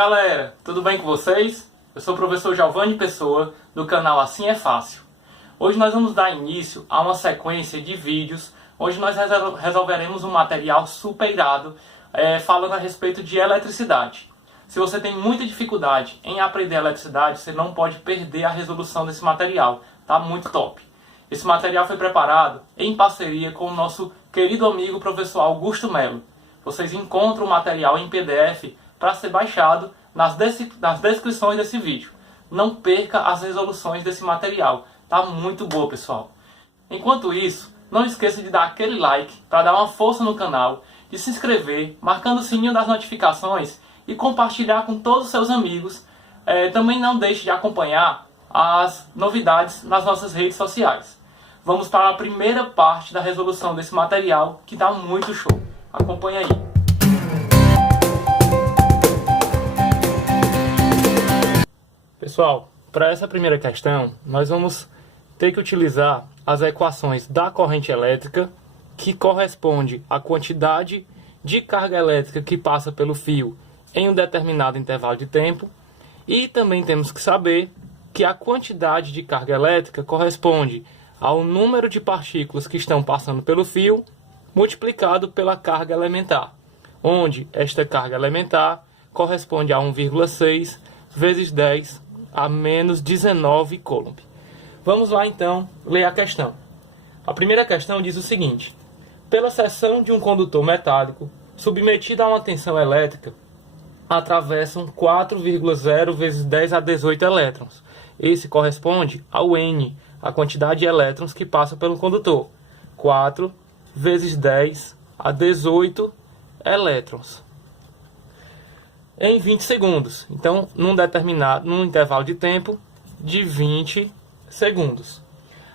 galera, tudo bem com vocês? Eu sou o professor Giovanni Pessoa, do canal Assim é Fácil. Hoje nós vamos dar início a uma sequência de vídeos onde nós resolveremos um material super irado falando a respeito de eletricidade. Se você tem muita dificuldade em aprender eletricidade, você não pode perder a resolução desse material, tá muito top. Esse material foi preparado em parceria com o nosso querido amigo professor Augusto Melo. Vocês encontram o material em PDF para ser baixado nas descrições desse vídeo. Não perca as resoluções desse material, tá muito boa, pessoal. Enquanto isso, não esqueça de dar aquele like para dar uma força no canal, de se inscrever, marcando o sininho das notificações e compartilhar com todos os seus amigos. Também não deixe de acompanhar as novidades nas nossas redes sociais. Vamos para a primeira parte da resolução desse material, que está muito show. Acompanhe aí. Pessoal, para essa primeira questão, nós vamos ter que utilizar as equações da corrente elétrica, que corresponde à quantidade de carga elétrica que passa pelo fio em um determinado intervalo de tempo, e também temos que saber que a quantidade de carga elétrica corresponde ao número de partículas que estão passando pelo fio multiplicado pela carga elementar, onde esta carga elementar corresponde a 1,6 vezes 10 a menos 19 coulomb. Vamos lá então ler a questão. A primeira questão diz o seguinte: pela seção de um condutor metálico submetido a uma tensão elétrica, atravessam 4,0 vezes 10 a 18 elétrons. Esse corresponde ao N, a quantidade de elétrons que passa pelo condutor. 4 vezes 10 a 18 elétrons. Em 20 segundos. Então, num intervalo de tempo de 20 segundos.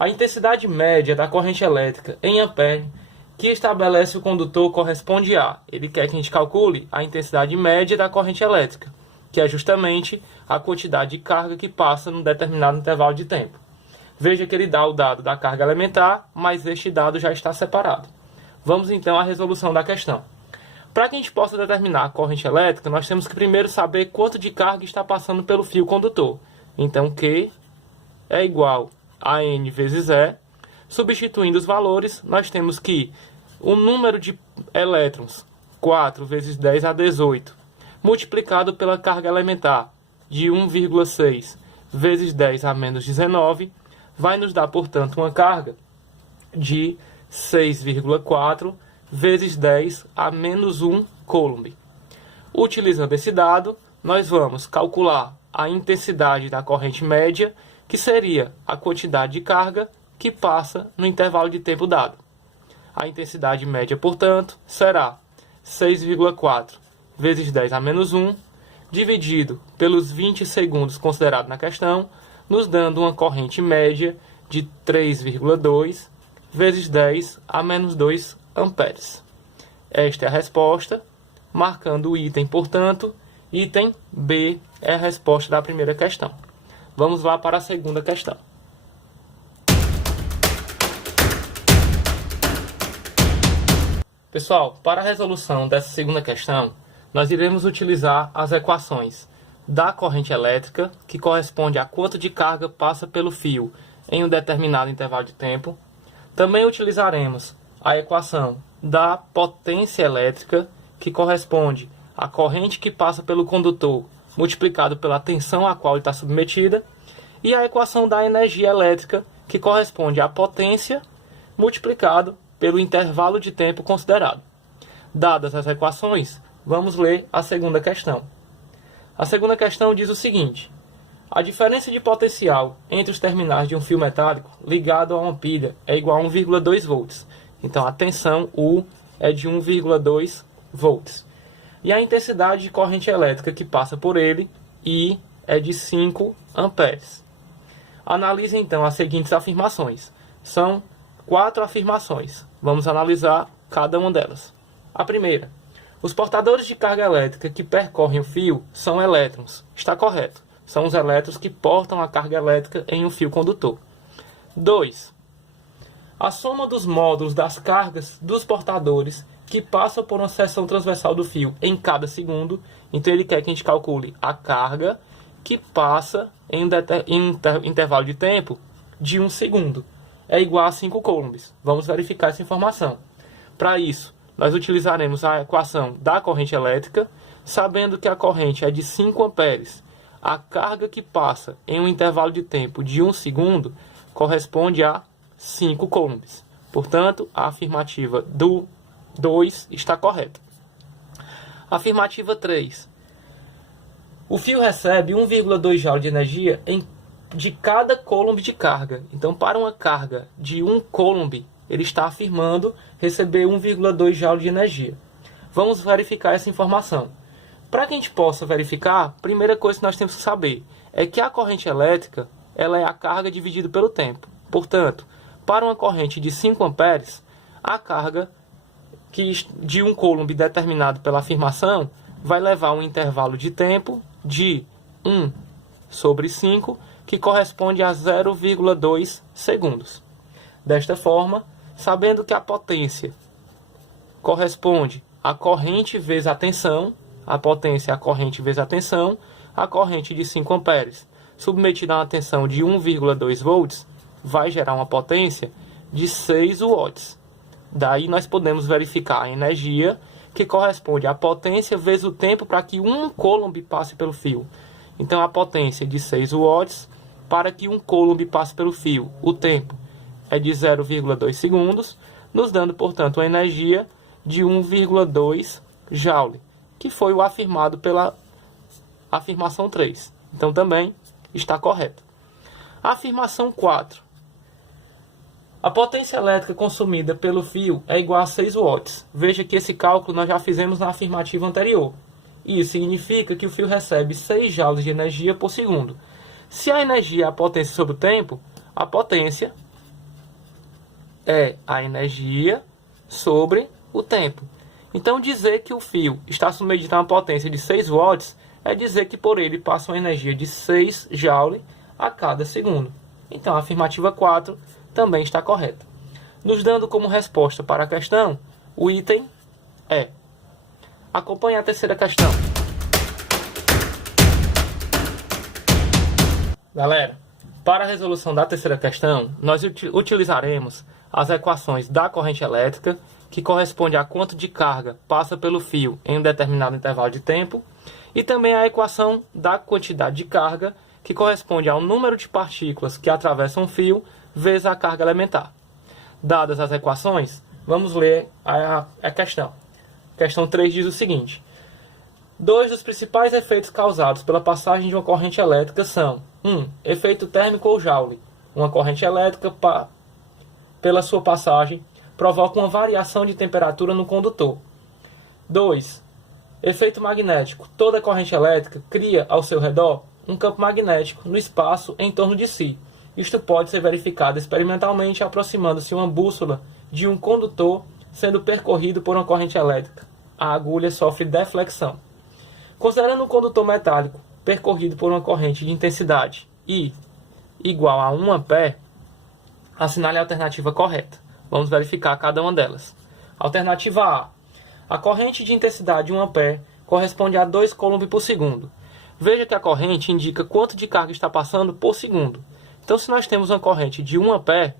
A intensidade média da corrente elétrica em ampere que estabelece o condutor corresponde a... Ele quer que a gente calcule a intensidade média da corrente elétrica, que é justamente a quantidade de carga que passa num determinado intervalo de tempo. Veja que ele dá o dado da carga elementar, mas este dado já está separado. Vamos então à resolução da questão. Para que a gente possa determinar a corrente elétrica, nós temos que primeiro saber quanto de carga está passando pelo fio condutor. Então, Q é igual a N vezes E. Substituindo os valores, nós temos que o número de elétrons, 4 vezes 10 a 18, multiplicado pela carga elementar, de 1,6 vezes 10 a menos 19, vai nos dar, portanto, uma carga de 6,4 vezes 10 a menos 1 coulomb. Utilizando esse dado, nós vamos calcular a intensidade da corrente média, que seria a quantidade de carga que passa no intervalo de tempo dado. A intensidade média, portanto, será 6,4 vezes 10 a menos 1, dividido pelos 20 segundos considerados na questão, nos dando uma corrente média de 3,2 vezes 10 a menos 2 amperes. Esta é a resposta, marcando o item, portanto, item B é a resposta da primeira questão. Vamos lá para a segunda questão. Pessoal, para a resolução dessa segunda questão, nós iremos utilizar as equações da corrente elétrica, que corresponde a quanto de carga passa pelo fio em um determinado intervalo de tempo. Também utilizaremos a equação da potência elétrica, que corresponde à corrente que passa pelo condutor multiplicado pela tensão a qual ele está submetida, e a equação da energia elétrica, que corresponde à potência multiplicado pelo intervalo de tempo considerado. Dadas as equações, vamos ler a segunda questão. A segunda questão diz o seguinte: a diferença de potencial entre os terminais de um fio metálico ligado a uma pilha é igual a 1,2 volts. Então a tensão U é de 1,2 volts. E a intensidade de corrente elétrica que passa por ele, I, é de 5 amperes. Analise então as seguintes afirmações. São 4 afirmações. Vamos analisar cada uma delas. A primeira: os portadores de carga elétrica que percorrem o fio são elétrons. Está correto. São os elétrons que portam a carga elétrica em um fio condutor. 2. a soma dos módulos das cargas dos portadores que passam por uma seção transversal do fio em cada segundo. Então ele quer que a gente calcule a carga que passa em intervalo de tempo de 1 segundo. É igual a 5 coulombs. Vamos verificar essa informação. Para isso, nós utilizaremos a equação da corrente elétrica, sabendo que a corrente é de 5 amperes. A carga que passa em um intervalo de tempo de 1 segundo corresponde a 5 coulombs. Portanto, a afirmativa do 2 está correta. Afirmativa 3. O fio recebe 1,2 Joule de energia de cada coulomb de carga. Então, para uma carga de 1 coulomb, ele está afirmando receber 1,2 Joule de energia. Vamos verificar essa informação. Para que a gente possa verificar, a primeira coisa que nós temos que saber é que a corrente elétrica ela é a carga dividida pelo tempo. Portanto, para uma corrente de 5 amperes, a carga de 1 coulomb determinado pela afirmação vai levar um intervalo de tempo de 1 sobre 5, que corresponde a 0,2 segundos. Desta forma, sabendo que a potência corresponde à corrente vezes a tensão, a potência é a corrente vezes a tensão, a corrente de 5 amperes submetida a uma tensão de 1,2 volts vai gerar uma potência de 6 watts. Daí nós podemos verificar a energia que corresponde à potência vezes o tempo para que 1 coulomb passe pelo fio. Então a potência de 6 watts para que 1 coulomb passe pelo fio. O tempo é de 0,2 segundos, nos dando, portanto, uma energia de 1,2 Joule, que foi o afirmado pela afirmação 3. Então também está correto. A afirmação 4. A potência elétrica consumida pelo fio é igual a 6 watts. Veja que esse cálculo nós já fizemos na afirmativa anterior. Isso significa que o fio recebe 6 joules de energia por segundo. Se a energia é a potência sobre o tempo, a potência é a energia sobre o tempo. Então dizer que o fio está submetido a uma potência de 6 watts é dizer que por ele passa uma energia de 6 joules a cada segundo. Então a afirmativa 4 também está correta. Nos dando como resposta para a questão, o item E. Acompanhe a terceira questão. Galera, para a resolução da terceira questão, nós utilizaremos as equações da corrente elétrica, que corresponde a quanto de carga passa pelo fio em um determinado intervalo de tempo, e também a equação da quantidade de carga, que corresponde ao número de partículas que atravessam o fio vezes a carga elementar. Dadas as equações, vamos ler a questão. Questão 3 diz o seguinte: dois dos principais efeitos causados pela passagem de uma corrente elétrica são 1. Efeito térmico ou Joule. Uma corrente elétrica, pela sua passagem, provoca uma variação de temperatura no condutor. 2. Efeito magnético. Toda corrente elétrica cria ao seu redor um campo magnético no espaço em torno de si. Isto pode ser verificado experimentalmente aproximando-se uma bússola de um condutor sendo percorrido por uma corrente elétrica. A agulha sofre deflexão. Considerando um condutor metálico percorrido por uma corrente de intensidade I igual a 1 ampere, assinale a alternativa correta. Vamos verificar cada uma delas. Alternativa A. A corrente de intensidade 1 ampere corresponde a 2 coulomb por segundo. Veja que a corrente indica quanto de carga está passando por segundo. Então, se nós temos uma corrente de 1 ampere,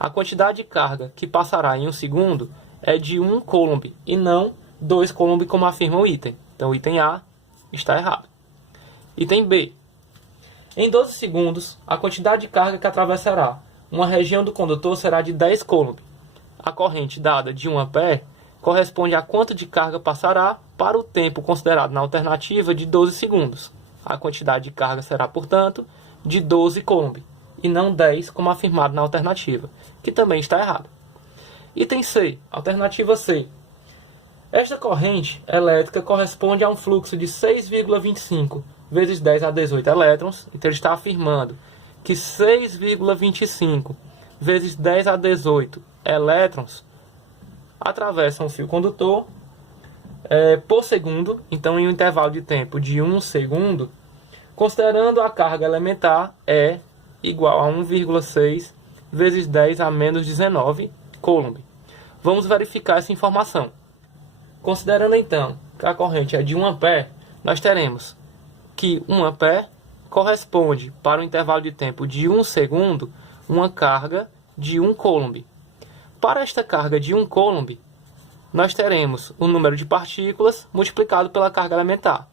a quantidade de carga que passará em 1 segundo é de 1 coulomb e não 2 coulomb como afirma o item. Então, o item A está errado. Item B. Em 12 segundos, a quantidade de carga que atravessará uma região do condutor será de 10 coulomb. A corrente dada de 1 ampere corresponde a quanto de carga passará para o tempo considerado na alternativa de 12 segundos. A quantidade de carga será, portanto, de 12 coulomb, e não 10, como afirmado na alternativa, que também está errado. Item C, alternativa C. Esta corrente elétrica corresponde a um fluxo de 6,25 vezes 10 a 18 elétrons, então ele está afirmando que 6,25 vezes 10 a 18 elétrons atravessam o fio condutor por segundo, então em um intervalo de tempo de 1 segundo, considerando a carga elementar E igual a 1,6 vezes 10 a menos 19 coulomb. Vamos verificar essa informação. Considerando então que a corrente é de 1 ampere, nós teremos que 1 ampere corresponde, para o intervalo de tempo de 1 segundo, uma carga de 1 coulomb. Para esta carga de 1 coulomb, nós teremos o número de partículas multiplicado pela carga elementar.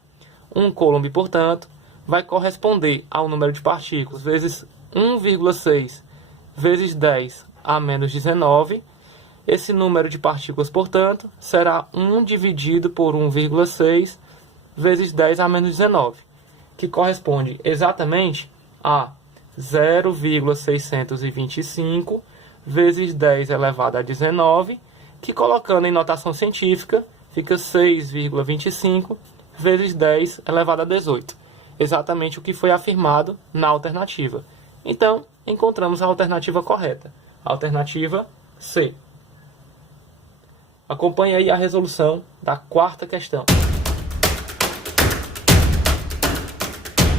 1 coulomb, portanto, vai corresponder ao número de partículas vezes 1,6 vezes 10 a menos 19. Esse número de partículas, portanto, será 1 dividido por 1,6 vezes 10 a menos 19, que corresponde exatamente a 0,625 vezes 10 elevado a 19, que colocando em notação científica, fica 6,25 vezes 10 elevado a 18. Exatamente o que foi afirmado na alternativa. Então, encontramos a alternativa correta. A alternativa C. Acompanhe aí a resolução da quarta questão.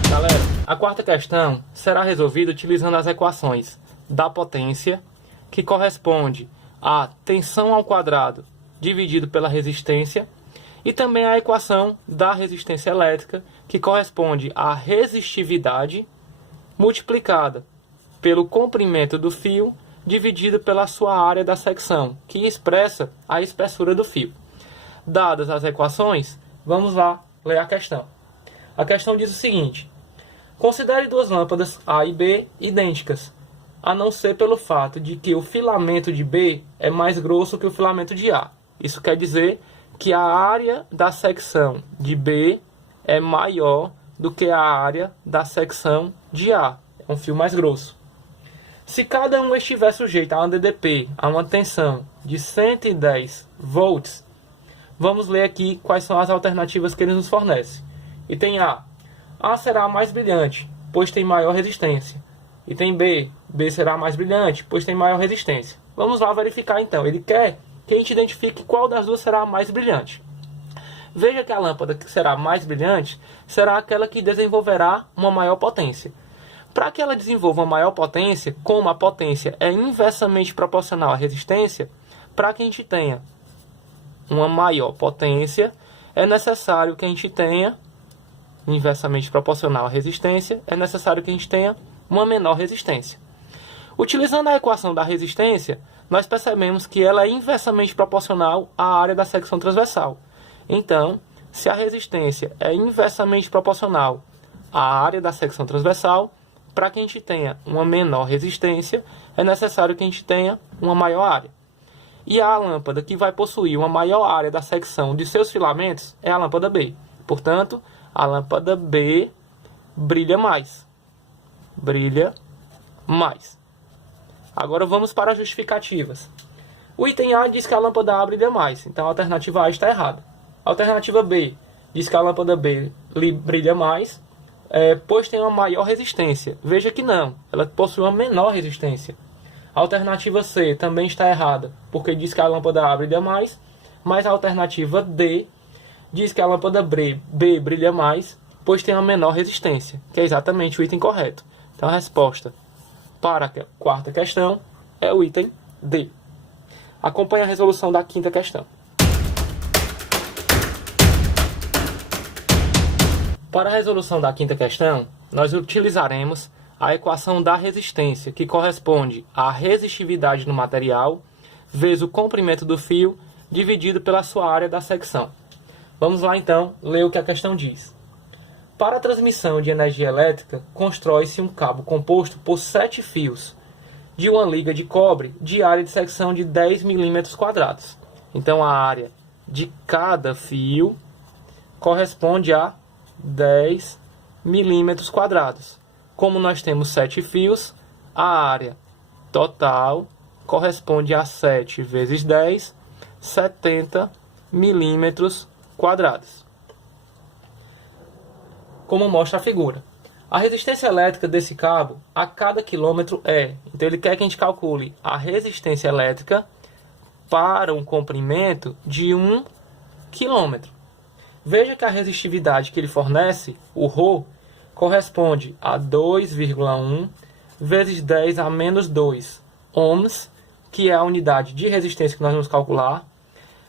Galera, a quarta questão será resolvida utilizando as equações da potência, que corresponde à tensão ao quadrado dividido pela resistência, e também a equação da resistência elétrica, que corresponde à resistividade multiplicada pelo comprimento do fio dividido pela sua área da secção, que expressa a espessura do fio. Dadas as equações, vamos lá ler a questão. A questão diz o seguinte: considere duas lâmpadas A e B idênticas, a não ser pelo fato de que o filamento de B é mais grosso que o filamento de A. Isso quer dizer que a área da secção de B é maior do que a área da secção de A. É um fio mais grosso. Se cada um estiver sujeito a uma DDP, a uma tensão de 110 volts, vamos ler aqui quais são as alternativas que ele nos fornece. Item A. A será a mais brilhante, pois tem maior resistência. Item B. B será mais brilhante, pois tem maior resistência. Vamos lá verificar então. Ele quer que a gente identifique qual das duas será a mais brilhante. Veja que a lâmpada que será mais brilhante será aquela que desenvolverá uma maior potência. Para que ela desenvolva uma maior potência, como a potência é inversamente proporcional à resistência, para que a gente tenha uma maior potência, é necessário que a gente tenha, inversamente proporcional à resistência, é necessário que a gente tenha uma menor resistência. Utilizando a equação da resistência, nós percebemos que ela é inversamente proporcional à área da secção transversal. Então, se a resistência é inversamente proporcional à área da secção transversal, para que a gente tenha uma menor resistência, é necessário que a gente tenha uma maior área. E a lâmpada que vai possuir uma maior área da secção de seus filamentos é a lâmpada B. Portanto, a lâmpada B brilha mais. Brilha mais. Agora vamos para as justificativas. O item A diz que a lâmpada A brilha mais, então a alternativa A está errada. A alternativa B diz que a lâmpada B brilha mais, pois tem uma maior resistência. Veja que não, ela possui uma menor resistência. A alternativa C também está errada, porque diz que a lâmpada A brilha mais, mas a alternativa D diz que a lâmpada B brilha mais, pois tem uma menor resistência, que é exatamente o item correto. Então a resposta para a quarta questão é o item D. Acompanhe a resolução da quinta questão. Para a resolução da quinta questão, nós utilizaremos a equação da resistência, que corresponde à resistividade no material vezes o comprimento do fio dividido pela sua área da secção. Vamos lá então ler o que a questão diz. Para a transmissão de energia elétrica, constrói-se um cabo composto por 7 fios de uma liga de cobre de área de secção de 10 mm². Então a área de cada fio corresponde a 10 mm². Como nós temos 7 fios, a área total corresponde a 7 vezes 10, 70 mm². Como mostra a figura. A resistência elétrica desse cabo a cada quilômetro é. Então ele quer que a gente calcule a resistência elétrica para um comprimento de 1 quilômetro. Veja que a resistividade que ele fornece, o ρ, corresponde a 2,1 vezes 10 a menos 2 ohms, que é a unidade de resistência que nós vamos calcular.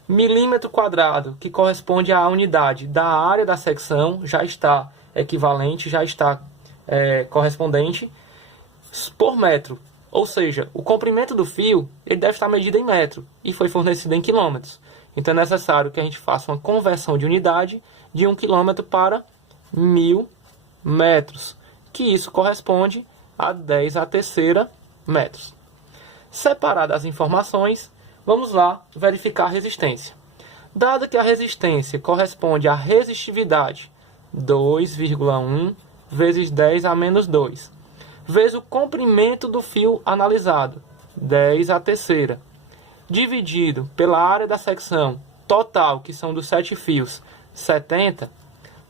Milímetro quadrado, que corresponde à unidade da área da secção, já está equivalente, já está correspondente, por metro. Ou seja, o comprimento do fio ele deve estar medido em metro e foi fornecido em quilômetros. Então é necessário que a gente faça uma conversão de unidade de 1 quilômetro para 1000 metros, que isso corresponde a 10 à terceira metros. Separadas as informações, vamos lá verificar a resistência. Dado que a resistência corresponde à resistividade 2,1 vezes 10 a menos 2, vezes o comprimento do fio analisado, 10 à terceira, dividido pela área da secção total, que são dos 7 fios, 70,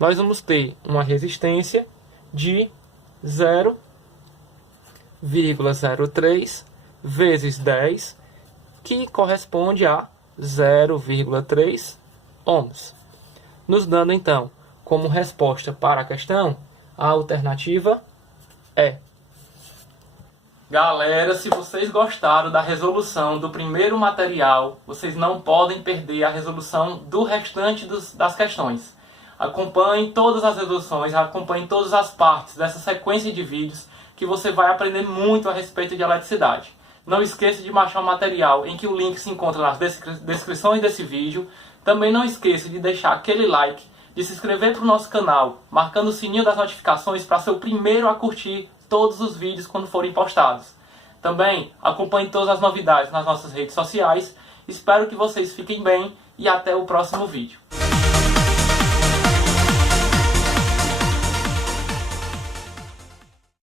nós vamos ter uma resistência de 0,03 vezes 10, que corresponde a 0,3 ohms. Nos dando, então, como resposta para a questão, a alternativa é. Galera, se vocês gostaram da resolução do primeiro material, vocês não podem perder a resolução do restante das questões. Acompanhe todas as resoluções, acompanhe todas as partes dessa sequência de vídeos, que você vai aprender muito a respeito de eletricidade. Não esqueça de baixar o material, em que o link se encontra nas descrições desse vídeo. Também não esqueça de deixar aquele like, de se inscrever para o nosso canal, marcando o sininho das notificações para ser o primeiro a curtir todos os vídeos quando forem postados. Também acompanhe todas as novidades nas nossas redes sociais. Espero que vocês fiquem bem e até o próximo vídeo.